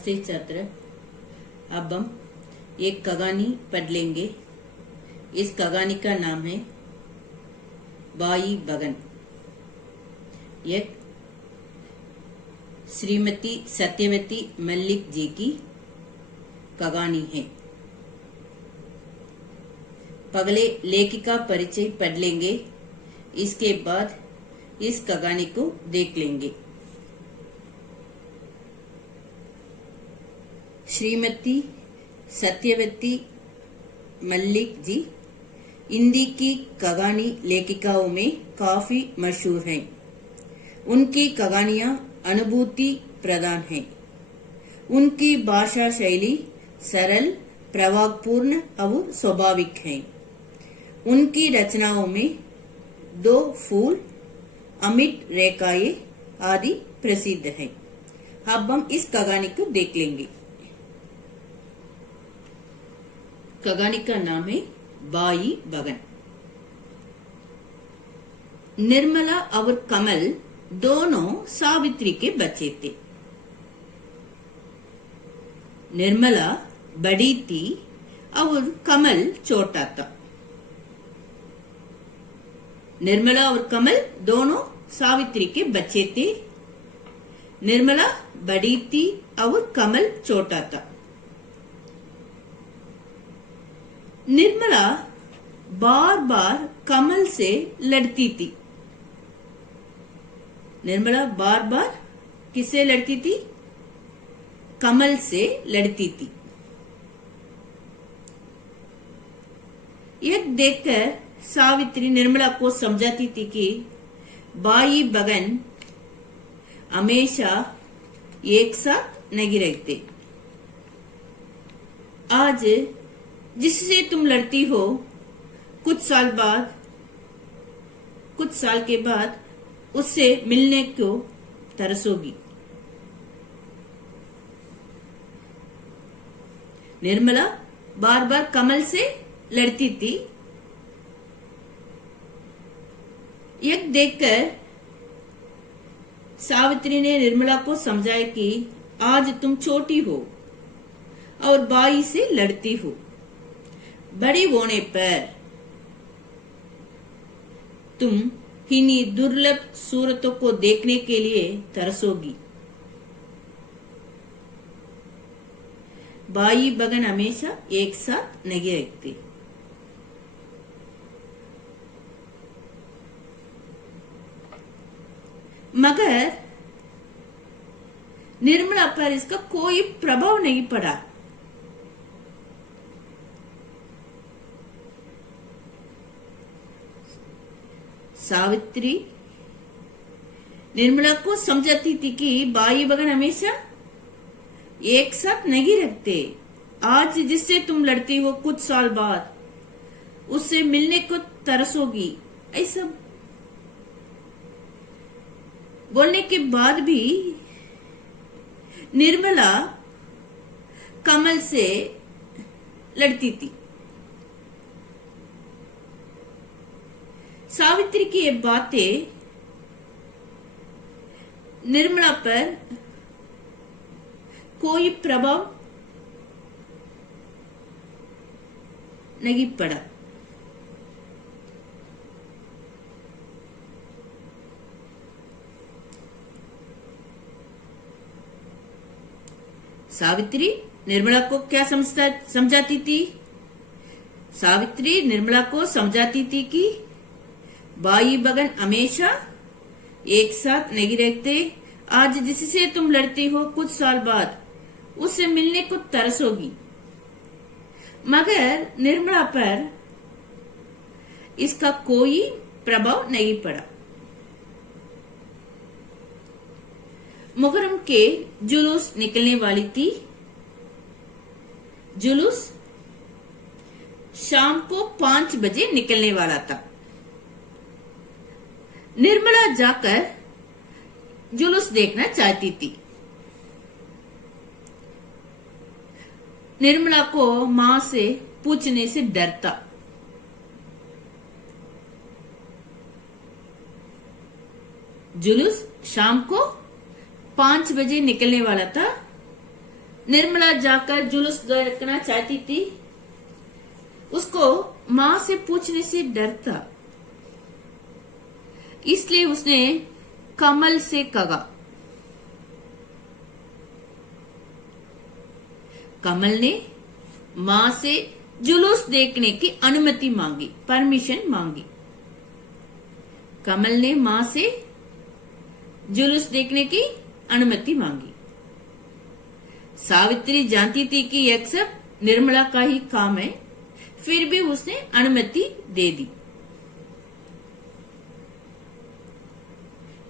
नमस्ते छात्र। अब हम एक कहानी पढ़ लेंगे। इस कहानी का नाम है बाई बगन। एक श्रीमती सत्यवती मल्लिक जी की कहानी है। पहले लेखिका परिचय पढ़ लेंगे, इसके बाद इस कहानी को देख लेंगे। श्रीमती सत्यवती मल्लिक जी हिंदी की कहानी लेखिकाओं में काफी मशहूर हैं। उनकी कहानियां अनुभूति प्रधान हैं। उनकी भाषा शैली सरल, प्रभावपूर्ण और स्वाभाविक है। उनकी रचनाओं में दो फूल, अमिट रेखाएं आदि प्रसिद्ध हैं। अब हम इस कहानी को देख लेंगे। कहानी का नाम है बाई बगन। निर्मला और कमल दोनों सावित्री के बच्चे थे। निर्मला बड़ी थी और कमल छोटा था। निर्मला और कमल दोनों सावित्री के बच्चे थे। निर्मला बड़ी थी और कमल छोटा था। निर्मला बार बार कमल से लड़ती थी। निर्मला बार बार किससे लड़ती थी? कमल से लड़ती थी। यह देखकर सावित्री निर्मला को समझाती थी कि बाई बगन हमेशा एक साथ नहीं रहते। आज जिससे तुम लड़ती हो, कुछ साल के बाद उससे मिलने को तरसोगी। निर्मला बार बार कमल से लड़ती थी। यह देखकर सावित्री ने निर्मला को समझाया कि आज तुम छोटी हो और बाई से लड़ती हो। बड़ी होने पर तुम इन्हीं दुर्लभ सूरतों को देखने के लिए तरसोगी। बाई बगन हमेशा एक साथ नहीं रहते। मगर निर्मला पर इसका कोई प्रभाव नहीं पड़ा। सावित्री निर्मला को समझाती थी कि बाई बगन हमेशा एक साथ नहीं रहते। आज जिससे तुम लड़ती हो, कुछ साल बाद उससे मिलने को तरसोगी। ऐसा बोलने के बाद भी निर्मला कमल से लड़ती थी। सावित्री की ये बातें निर्मला पर कोई प्रभाव नहीं पड़ा। सावित्री निर्मला को क्या समझाती थी? सावित्री निर्मला को समझाती थी कि बाई बगन हमेशा एक साथ नहीं रहते। आज जिससे तुम लड़ती हो, कुछ साल बाद उससे मिलने को तरसोगी। मगर निर्मला पर इसका कोई प्रभाव नहीं पड़ा। मुहर्रम के जुलूस निकलने वाली थी। जुलूस शाम को 5 बजे निकलने वाला था। निर्मला जाकर जुलूस देखना चाहती थी। निर्मला को मां से पूछने से डर था। जुलूस शाम को 5 बजे निकलने वाला था। निर्मला जाकर जुलूस देखना चाहती थी। उसको मां से पूछने से डर था, इसलिए उसने कमल से कहा। कमल ने मां से जुलूस देखने की अनुमति मांगी, परमिशन मांगी। कमल ने मां से जुलूस देखने की अनुमति मांगी। सावित्री जानती थी कि यह सब निर्मला का ही काम है, फिर भी उसने अनुमति दे दी।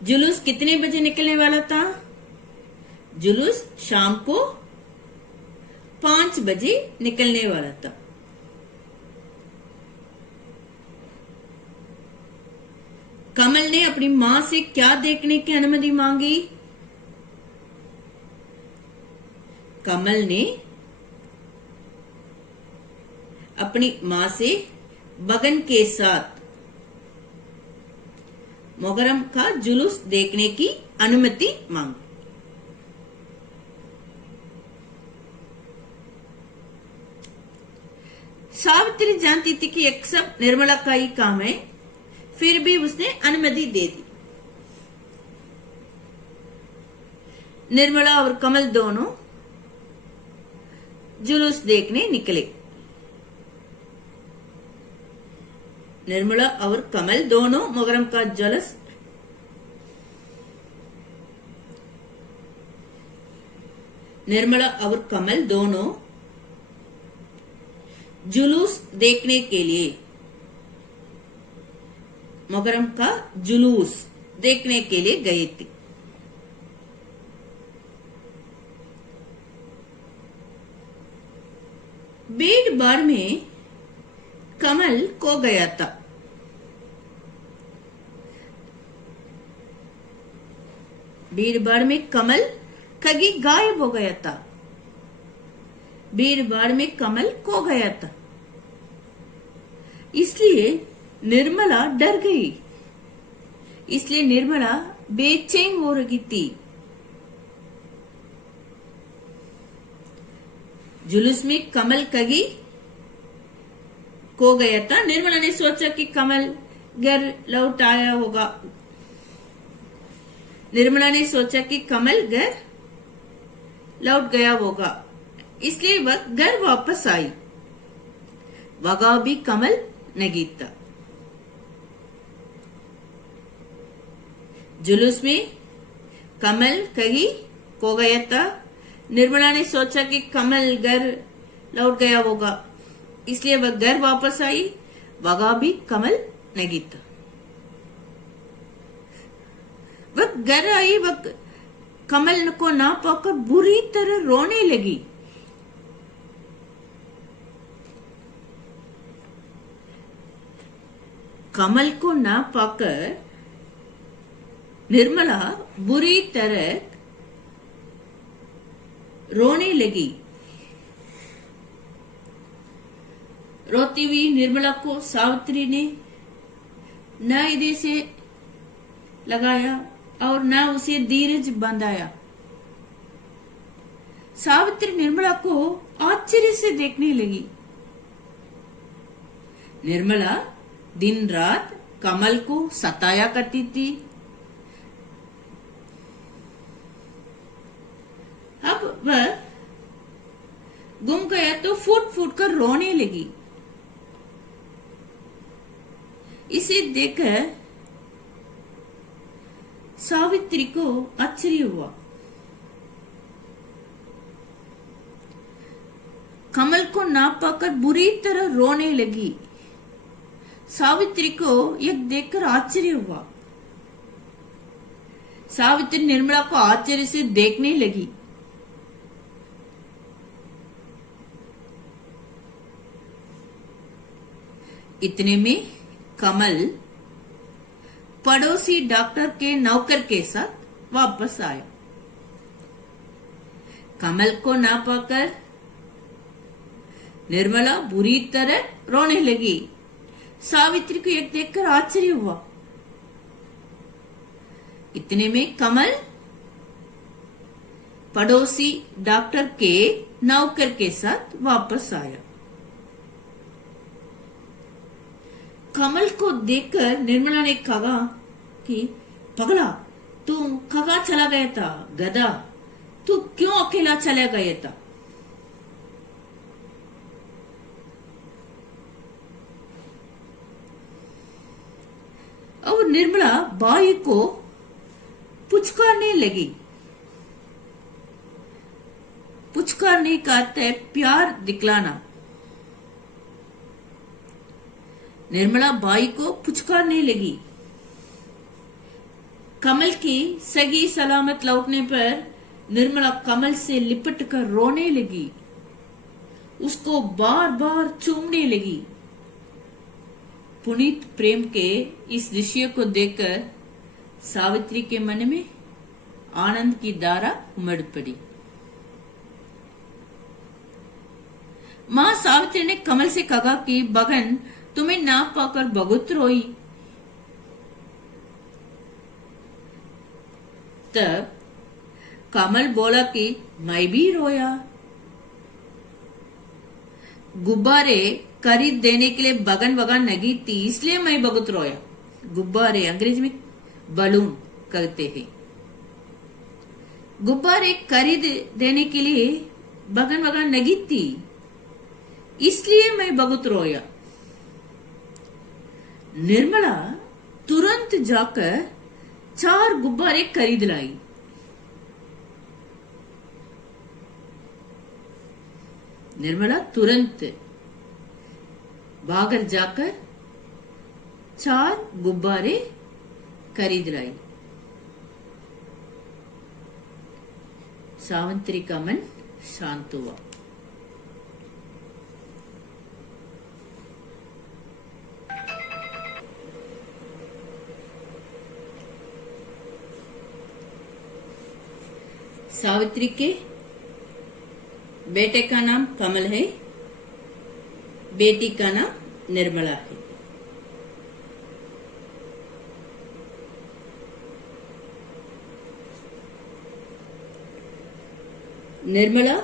जुलूस कितने बजे निकलने वाला था? जुलूस शाम को 5 बजे निकलने वाला था। कमल ने अपनी मां से क्या देखने की अनुमति मांगी? कमल ने अपनी मां से बगन के साथ मोहर्रम का जुलूस देखने की अनुमति मांगी। सावित्री जानती थी कि एक सब निर्मला का ही काम है, फिर भी उसने अनुमति दे दी। निर्मला और कमल दोनों जुलूस देखने निकले। निर्मला और कमल दोनों मोहर्रम का जुलूस निर्मला और कमल दोनों जुलूस देखने के लिए मोहर्रम का जुलूस देखने के लिए गए थे। भीड़ भाड़ में कमल खो गया था। भीड़ भाड़ में कमल कहीं गायब हो गया था। भीड़ भाड़ में कमल खो गया था, इसलिए निर्मला डर गई। इसलिए निर्मला बेचैन हो रही थी। जुलूस में कमल कहीं खो गया था। निर्मला ने सोचा कि कमल घर लौट आया होगा। निर्मला ने सोचा कि कमल घर लौट गया होगा, इसलिए वह घर वापस आई। वहां भी कमल नहीं था। जुलूस में कमल कहीं खो गया था। निर्मला ने सोचा कि कमल घर लौट गया होगा, इसलिए वह घर वापस आई। वहां भी कमल नहीं था। वह घर आई, वह कमल को ना पाकर बुरी तरह रोने लगी। कमल को ना पाकर निर्मला बुरी तरह रोने लगी। रोती हुई निर्मला को सावित्री ने न हृदय से लगाया और न उसे धीरज बंधाया। सावित्री निर्मला को आश्चर्य से देखने लगी। निर्मला दिन रात कमल को सताया करती थी। अब वह गुम गया तो फूट फूट कर रोने लगी। इसे देखकर सावित्री को आश्चर्य हुआ। कमल को ना पाकर बुरी तरह रोने लगी। सावित्री को यह देखकर आश्चर्य हुआ। सावित्री निर्मला को आश्चर्य से देखने लगी। इतने में कमल पड़ोसी डॉक्टर के नौकर के साथ वापस आया। कमल को ना पाकर निर्मला बुरी तरह रोने लगी। सावित्री को एक देखकर आश्चर्य हुआ। इतने में कमल पड़ोसी डॉक्टर के नौकर के साथ वापस आया। कमल को देखकर निर्मला ने कहा कि पगला, तू कहाँ चला गया था? गधा, तू क्यों अकेला चला गया था? और निर्मला बाई को पुचकारने लगी। पुचकारने का अर्थ है प्यार दिखलाना। निर्मला बाई को पुचकारने लगी। कमल की सगी सलामत लौटने पर निर्मला कमल से लिपट कर रोने लगी, उसको बार बार चूमने लगी। पुनीत प्रेम के इस दृश्य को देखकर सावित्री के मन में आनंद की धारा उमड़ पड़ी। मां सावित्री ने कमल से कहा कि बगन तुम्हें ना पाकर बहुत रोई। तब कमल बोला कि मैं भी रोया। गुब्बारे खरीद देने के लिए बगन वगन लगी थी, इसलिए मैं बहुत रोया। गुब्बारे अंग्रेजी में बलून कहते हैं। गुब्बारे खरीद देने के लिए बगन वगन लगी थी, इसलिए मैं बहुत रोया। निर्मला तुरंत जाकर 4 गुब्बारे खरीद लाई। निर्मला तुरंत भागर जाकर 4 गुब्बारे खरीद लाई। सावित्री का मन शांत हुआ। सावित्री के बेटे का नाम कमल है, बेटी का नाम निर्मला है। निर्मला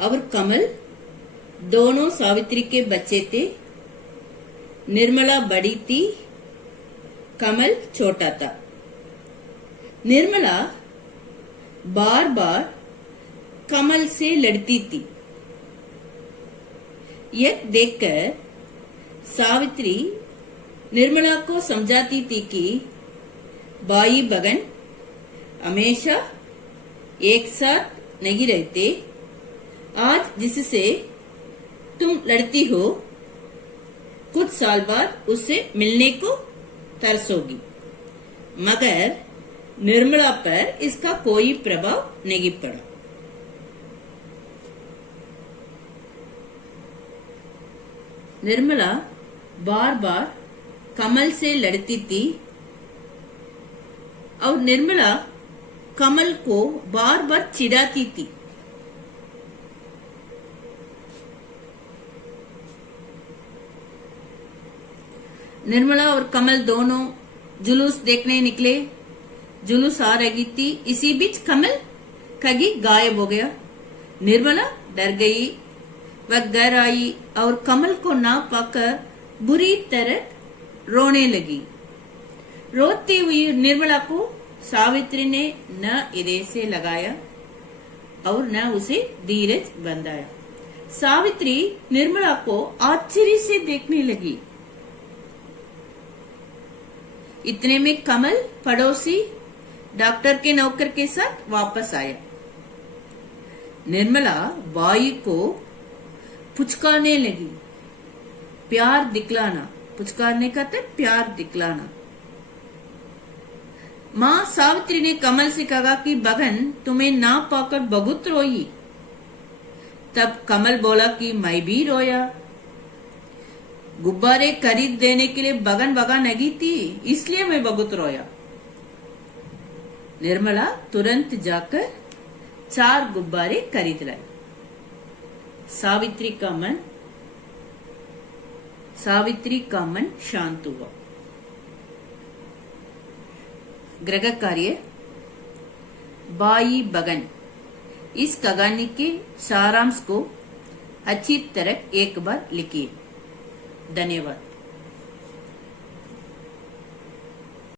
और कमल दोनों सावित्री के बच्चे थे। निर्मला बड़ी थी, कमल छोटा था। निर्मला बार बार कमल से लड़ती थी। यह देखकर सावित्री निर्मला को समझाती थी कि भाई बहन हमेशा एक साथ नहीं रहते। आज जिससे तुम लड़ती हो, कुछ साल बाद उससे मिलने को तरसोगी, मगर निर्मला पर इसका कोई प्रभाव नहीं पड़ा। निर्मला बार बार कमल से लड़ती थी और निर्मला कमल को बार बार चिढ़ाती थी। निर्मला और कमल दोनों जुलूस देखने निकले। जुलूस आ रही थी, इसी बीच कमल कहीं गायब हो गया। निर्मला डर गई। वह घर आई और कमल को ना पाकर बुरी तरह रोने लगी। रोती हुई निर्मला को सावित्री ने न हृदय से लगाया और न उसे धीरज बंधाया। सावित्री निर्मला को आश्चर्य से देखने लगी। इतने में कमल पड़ोसी डॉक्टर के नौकर के साथ वापस आया। निर्मला बाई को पुचकारने लगी। प्यार दिखलाना, पुचकारने का था प्यार दिखलाना। मां सावित्री ने कमल से कहा कि बहन तुम्हें ना पाकर बहुत रोई। तब कमल बोला कि मैं भी रोया। गुब्बारे खरीद देने के लिए बगन वगन लगी थी, इसलिए मैं बहुत रोया। निर्मला तुरंत जाकर 4 गुब्बारे खरीद लाई। सावित्री का मन शांत हुआ। गृह कार्य। बाई बगन। इस कहानी के सारांश को अच्छी तरह एक बार लिखिए। धन्यवाद।